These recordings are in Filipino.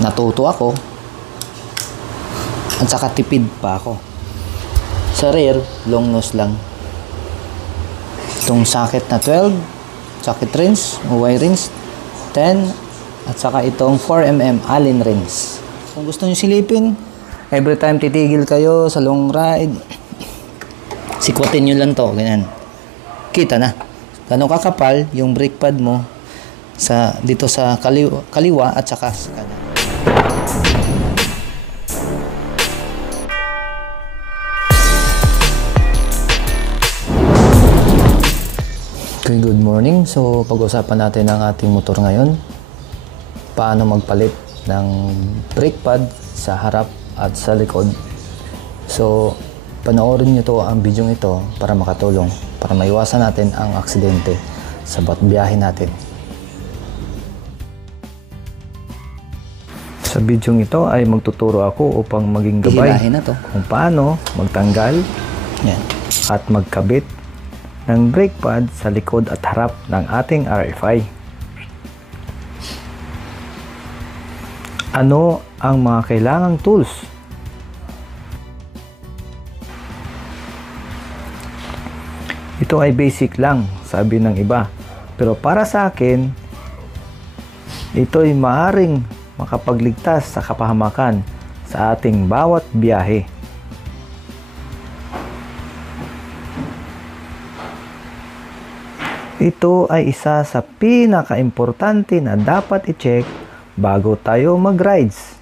natuto ako at saka tipid pa ako. Sa rear, long nose lang. Itong socket na 12, socket rings, Y rings, 10, at saka itong 4mm Allen rings. Kung gusto nyo silipin, every time titigil kayo sa long ride, sikwatin nyo lang to, ganyan. Kita na. Gano'ng kakapal yung brake pad mo dito sa kaliwa at saka sa kanan. Okay, good morning. So, pag-usapan natin ang ating motor ngayon. Paano magpalit ng brake pad sa harap at sa likod. So, panoorin nyo to ang video ito para makatulong, para maiwasan natin ang aksidente sa biyahe natin. Sa video ito ay magtuturo ako upang maging gabay na to, kung paano magtanggal at magkabit ng brake pad sa likod at harap ng ating RFI. Ano ang mga kailangang tools? Ito ay basic lang, sabi ng iba. Pero para sa akin, ito ay maaring makapagligtas sa kapahamakan sa ating bawat biyahe. Ito ay isa sa pinaka-importante na dapat i-check bago tayo mag-rides.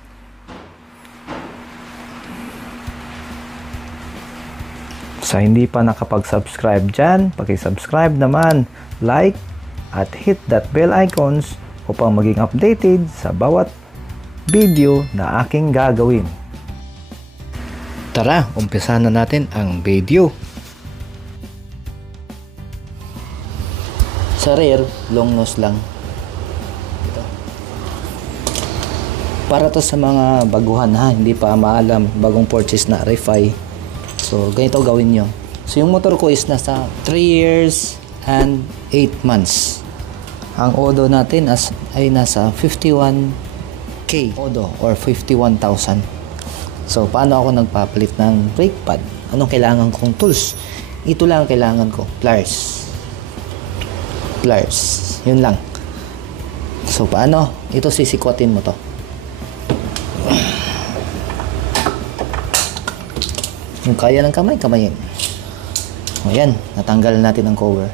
Sa hindi pa nakapag-subscribe dyan, paki-subscribe naman, like, at hit that bell icons upang maging updated sa bawat video na aking gagawin. Tara, umpisahan na natin ang video. Sa rear, long nose lang. Ito. Para to sa mga baguhan ha, hindi pa maalam, bagong purchase na RFI. So, ganito gawin nyo. So, yung motor ko is nasa 3 years and 8 months. Ang odo natin ay nasa 51K odo or 51,000. So, paano ako nagpapalit ng brake pad? Anong kailangan kong tools? Ito lang ang kailangan ko. Pliers. Yun lang. So, paano? Ito sisikwatin mo to. Yung kaya ng kamay, kamayin. O yan, natanggal natin ang cover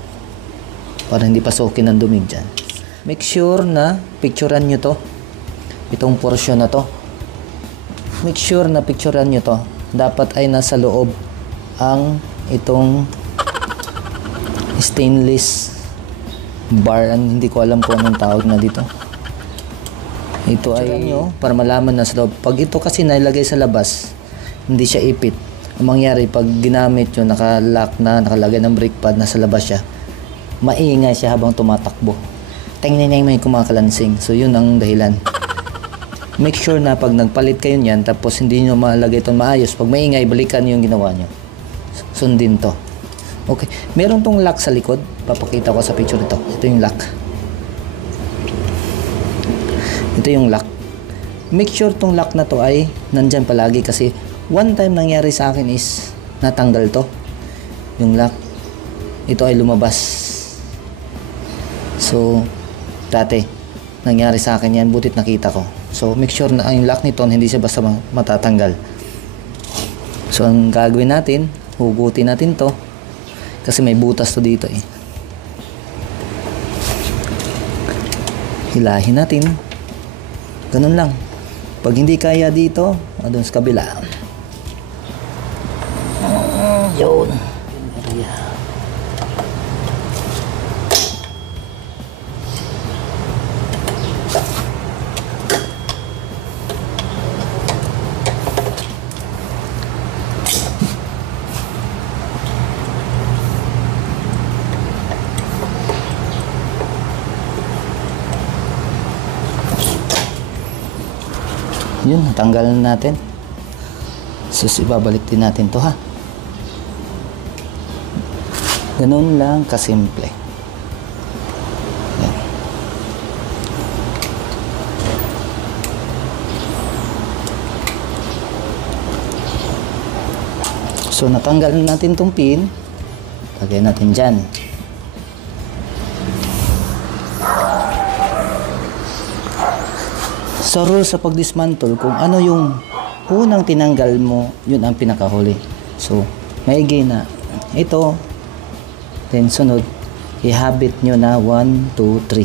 para hindi pasukin ng dumi dyan. Make sure na picturean nyo to. Itong portion na to. Make sure na picturean nyo to. Dapat ay nasa loob ang itong stainless bar. Hindi ko alam kung anong tawag na dito. Ito ay nyo para malaman na sa loob. Pag ito kasi nailagay sa labas, hindi siya ipit. Ang mangyari, pag ginamit nyo, nakalock na, nakalagay ng brake pad, nasa labas siya, maingay siya habang tumatakbo. Tingnan may kumakalansing. So, yun ang dahilan. Make sure na pag nagpalit kayo niyan, tapos hindi nyo malagay itong maayos, pag maingay, balikan nyo yung ginawa nyo. Sundin to. Okay. Meron tong lock sa likod. Papakita ko sa picture ito. Ito yung lock. Ito yung lock. Make sure tong lock na to ay nandyan palagi kasi one time nangyari sa akin is natanggal to. Yung lock. Ito ay lumabas. So, dati nangyari sa akin yan. Butit nakita ko. So, make sure na yung lock nito hindi siya basta matatanggal. So, ang gagawin natin, hugutin natin to. Kasi may butas to dito eh. Hilahin natin. Ganun lang. Pag hindi kaya dito, doon sa kabila. Yun. Yun, tanggalan natin. So, ibabalik din natin to ha. Ganun lang kasimple. Yan. So natanggal natin tong pin, lagay natin dyan. Sa rule sa pagdismantle, kung ano yung unang tinanggal mo, yun ang pinakahuli. So maigi na ito, then sunod ihabit nyo na 1, 2, 3.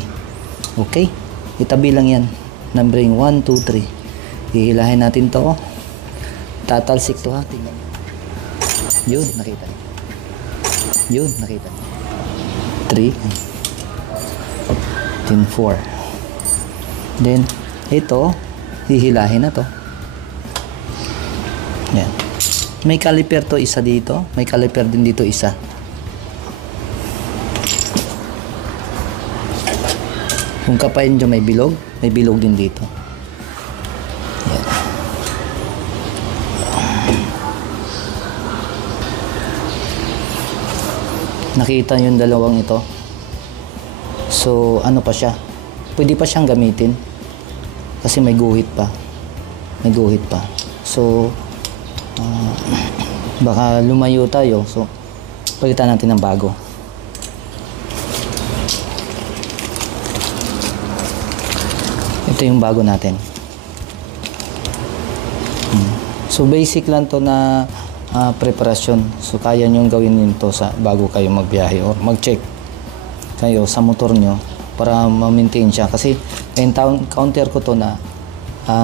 Okay, itabi lang yan, numbering 1, 2, 3. Hihilahin natin to, tatalsik to ha. Tingnan. Yun, nakita. Yun, nakita. 3. Then 4. Then, ito, hihilahin na to. Yan. May caliper to isa dito. May caliper din dito isa. Kung kapain dyan may bilog din dito. Yan. Nakita yung dalawang ito. So, ano pa siya? Pwede pa siyang gamitin. Kasi may guhit pa. May guhit pa. So, baka lumayo tayo. So, palitan natin ng bago. Ito yung bago natin. So, basic lang to na preparasyon. So, kaya nyo gawin yun to bago kayo magbiyahe or mag-check kayo sa motor nyo para ma-maintain siya. Kasi, counter ko to na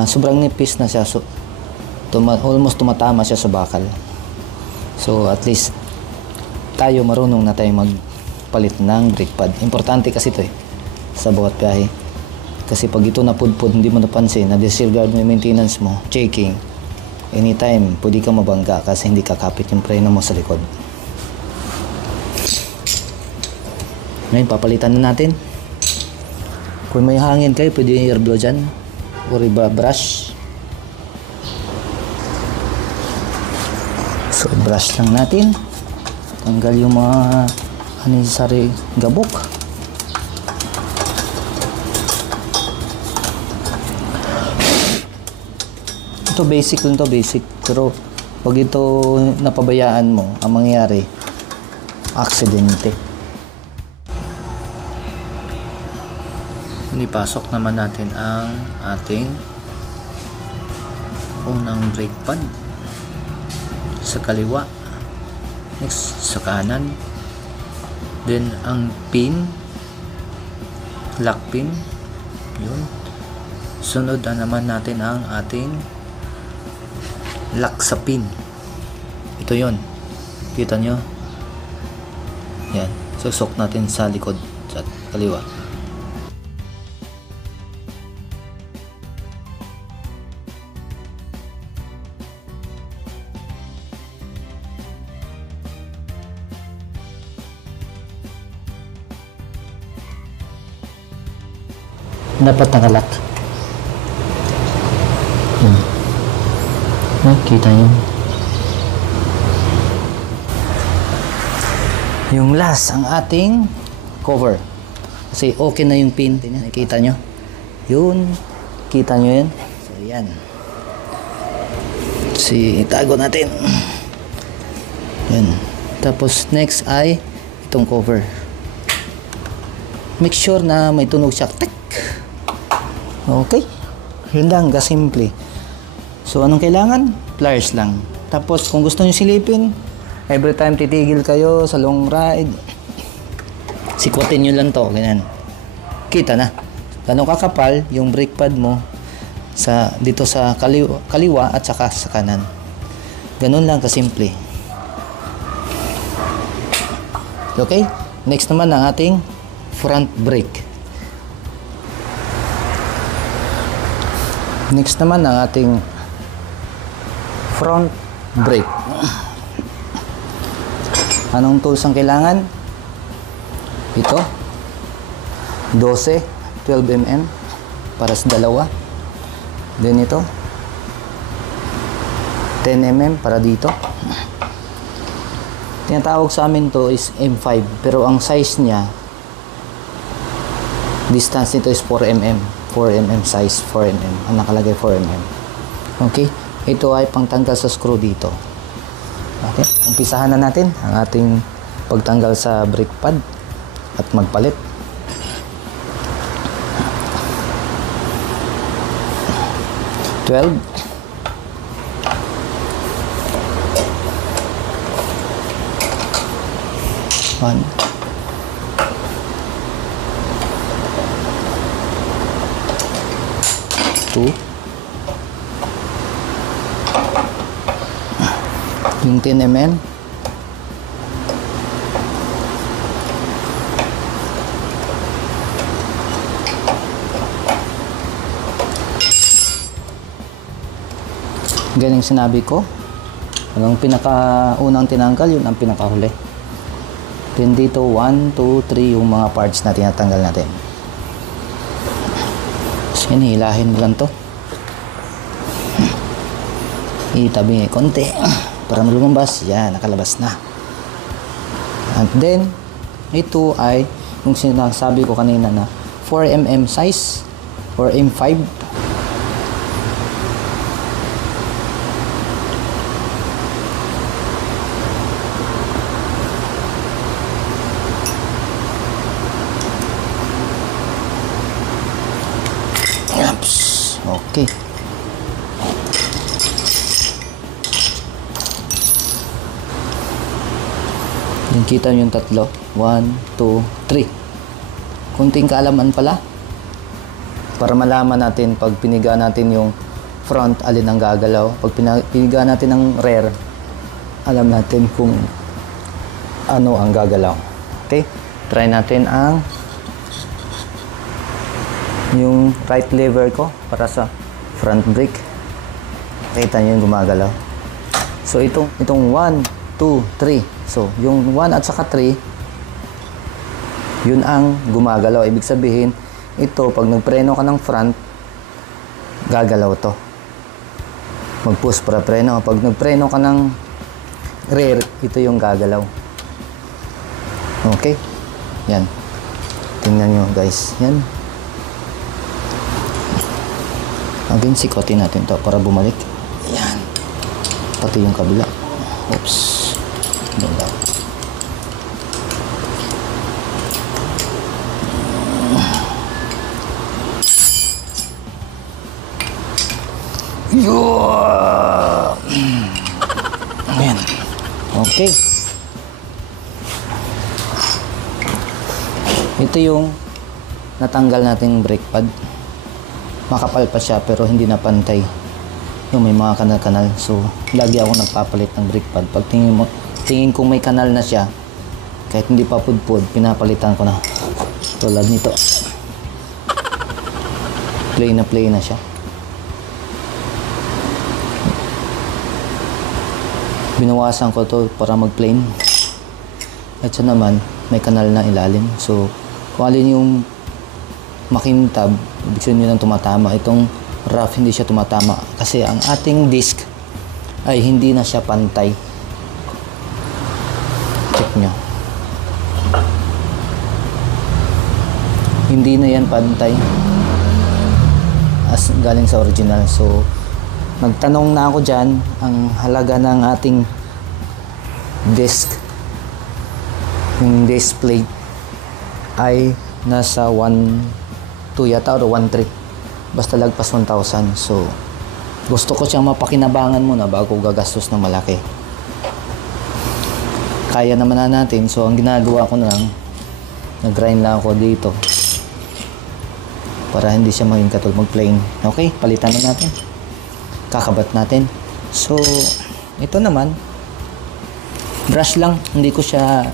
sobrang nipis na siya. So, almost tumatama siya sa bakal. So, at least, tayo marunong na tayo magpalit ng brake pad. Importante kasi ito sa bawat biyahe. Kasi pag ito napudpud, hindi mo napansin, na-disregard mo yung maintenance mo, checking, anytime, pwede ka mabangga kasi hindi kakapit yung preno mo sa likod. Ngayon, papalitan na natin. Kung may hangin kayo, pwede yung air blow dyan. O brush. So, brush lang natin. Tanggal yung mga unnecessary gabok. Ito basic lang to, basic. Pero pag ito napabayaan mo, ang mangyayari, aksidente. Inipasok naman natin ang ating unang brake pad sa kaliwa. Next, sa kanan. Then, ang pin, lock pin. Yun. Sunod na naman natin ang ating lock sa pin. Ito yon. Kita nyo? Yan. Susok natin sa likod, sa kaliwa. Dapat nakalock. Kita nyo yung last, ang ating cover, kasi okay na yung pin. Kita nyo yun, kita nyo yun. So yan, itago natin yan. Tapos next ay itong cover. Make sure na may tunog siya. Okay, yun lang, kasimple. So, anong kailangan? Pliers lang. Tapos, kung gusto nyo silipin, every time titigil kayo sa long ride, sikwatin nyo lang to, ganyan. Kita na. Gano'ng kakapal yung brake pad mo dito sa kaliwa at saka sa kanan. Ganun lang kasimple. Okay? Next naman ang ating front brake. Next naman ang ating front brake. Anong tools ang kailangan? Ito 12 mm para sa dalawa. Then ito 10 mm para dito. Tinatawag sa amin to is M5, pero ang size niya, distance nito is 4 mm. 4 mm size, 4 mm. Ang nakalagay 4 mm. Okay? Ito ay pangtanggal sa screw dito. Okay, umpisahan na natin ang ating pagtanggal sa brake pad at magpalit. One. Two. Yung 10 mm. Galing sinabi ko, ang pinakaunang tinanggal, yun ang pinakahuli. Then dito 1, 2, 3 yung mga parts na tinatanggal natin. So yun, hilahin mo lang to, itabi konti para lumabas. Yan, nakalabas na. And then ito ay yung sinasabi ko kanina na 4mm size or M5. Okay. Yung kita nyo yung tatlo. 1, 2, 3. Kunting kaalaman pala. Para malaman natin pag piniga natin yung front, alin ang gagalaw. Pag piniga natin ang rear, alam natin kung ano ang gagalaw. Okay? Try natin ang yung right lever ko para sa front brake. Kita nyo yung gumagalaw. So itong 1, 2, 3. So yung 1 at saka 3, yun ang gumagalaw. Ibig sabihin, ito pag nagpreno ka ng front, gagalaw to. Mag-push para preno. Pag nagpreno ka ng rear, ito yung gagalaw. Okay? Yan. Tingnan nyo guys. Yan. Again, sikotin natin to para bumalik. Yan. Pati yung kabila. Oops. Ganda. Ayan. Okay. Ito yung natanggal nating brake pad. Makapal pa siya pero hindi na pantay yung may mga kanal-kanal. So lagi ako nagpapalit ng brake pad. Pag tingin ko may kanal na siya, kahit hindi pa pudpud, pinapalitan ko na. Tulad nito, plain na siya. Binawasan ko to para mag plain. At siya naman may kanal na ilalim. So kung alin yung makintab, ibig sabihin nyo tumatama. Itong rough hindi siya tumatama kasi ang ating disc ay hindi na siya pantay. Check nyo, hindi na yan pantay as galing sa original. So nagtanong na ako dyan, ang halaga ng ating disc, yung display ay nasa 1.2 yata o 1.3, basta lagpas 1,000. So gusto ko siyang mapakinabangan muna bago gagastos ng malaki. Kaya naman na natin. So ang ginagawa ko na lang, nag-grind lang ako dito para hindi siya maging katulad mag-plain. Okay, palitan na natin, kakabat natin. So ito naman brush lang, hindi ko siya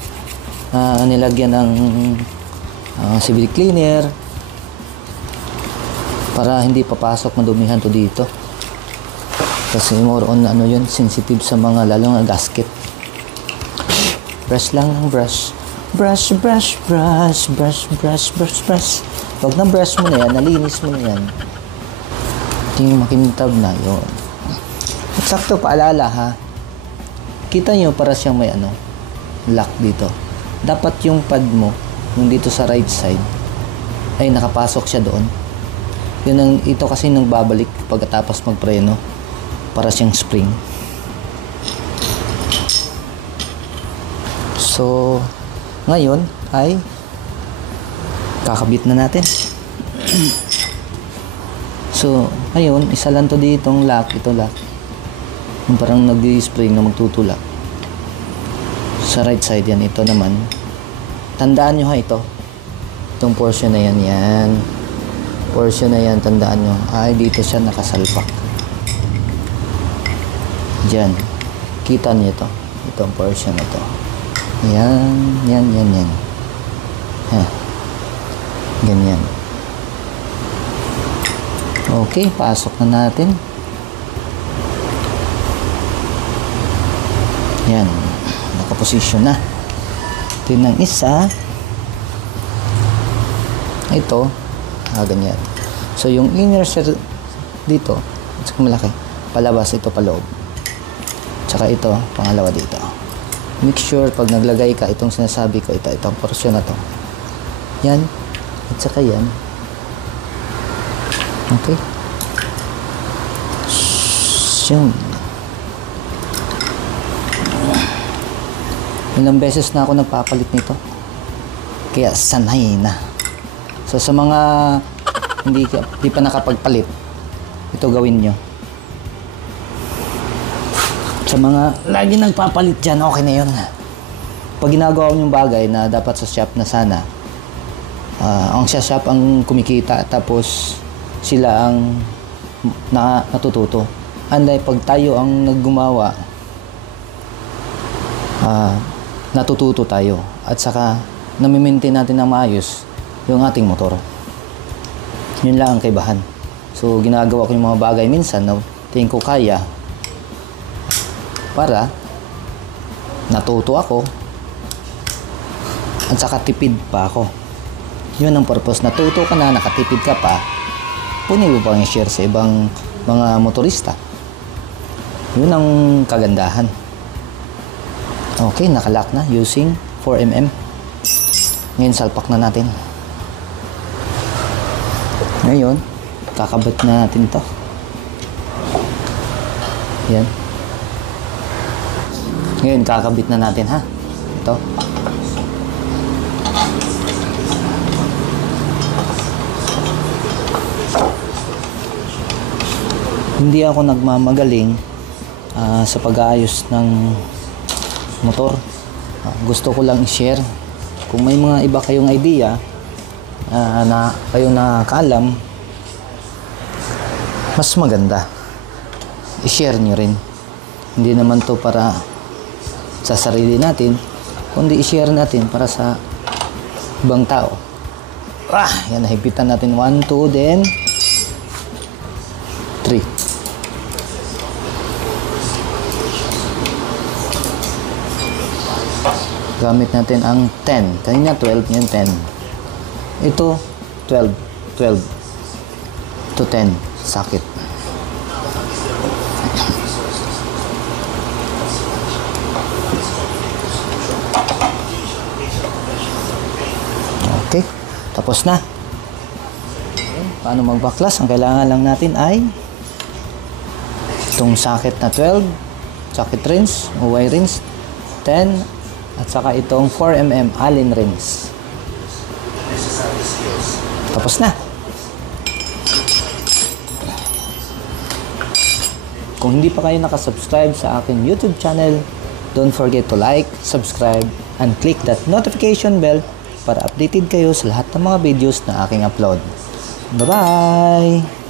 nilagyan ng CVD cleaner para hindi papasok madumihan to dito, kasi more on ano yun, sensitive sa mga lalong gasket. Brush lang ng brush. Brush. Pag na-brush mo na yan, nalinis mo na yan, tingin makintab na yun. At sakto, paalala ha, kita nyo para siyang may lock dito. Dapat yung pad mo, yung dito sa right side, ay nakapasok siya doon. Yun ito kasi nang babalik pagkatapos magpreno, para siyang spring. So, ngayon ay kakabit na natin. So, ngayon, isa lang to ditong lock. Ito lock. Yung parang nag-spring na magtutulak. Sa right side yan. Ito naman. Tandaan nyo ha ito. Itong portion na yan. Yan. Portion na yan. Tandaan nyo. Ay, dito siya nakasalpak. Diyan. Kita nyo ito. Itong portion na ito. Yan. Yan. Yan. Yan. Ha. Ganyan. Okay, pasok na natin. Yan, nakaposisyon na. Ito yung isa. Ito, ganyan. So, yung inner shell dito, ito malaki. Palabas, ito paloob. Tsaka ito, pangalawa dito. Make sure, pag naglagay ka, itong sinasabi ko, itong portion na to. Yan, at saka yan. Okay. Yun. Ilang beses na ako nagpapalit nito. Kaya sanay na. So sa mga hindi pa nakapagpalit, ito gawin nyo. Sa mga lagi nagpapalit dyan, okay na yun. Pag ginagawa mo yung bagay na dapat sa shop na sana, ang sa shop ang kumikita, tapos sila ang natututo. Anday pag tayo ang naggumawa, natututo tayo. At saka nami-maintain natin ng maayos yung ating motor. Yun lang ang kaibahan. So ginagawa ko yung mga bagay minsan na tingin ko kaya para natuto ako at saka tipid pa ako. Yun ang purpose. Natuto ka na, nakatipid ka pa, pwede mo pang i-share sa ibang mga motorista. Yun ang kagandahan. Okay, nakalock na using 4mm. Ngayon, salpak na natin. Ngayon, kakabit na natin ito. Yan. Ngayon, kakabit na natin ha. Ito. Hindi ako nagmamagaling sa pag-aayos ng motor. Gusto ko lang i-share. Kung may mga iba kayong idea na kayong nakakaalam, mas maganda i-share nyo rin. Hindi naman to para sa sarili natin, kundi i-share natin para sa ibang tao. Yan, nahipitan natin 1, 2, then 3. Gamit natin ang 10. Kanina 12, yan 10. Ito 12. 12 to 10 socket. Okay, tapos na. Paano magbaklas? Ang kailangan lang natin ay itong socket na 12, socket rings o wire rings 10, at saka itong 4mm Allen rings. Tapos na. Kung hindi pa kayo nakasubscribe sa aking YouTube channel, don't forget to like, subscribe, and click that notification bell para updated kayo sa lahat ng mga videos na aking upload. Bye-bye!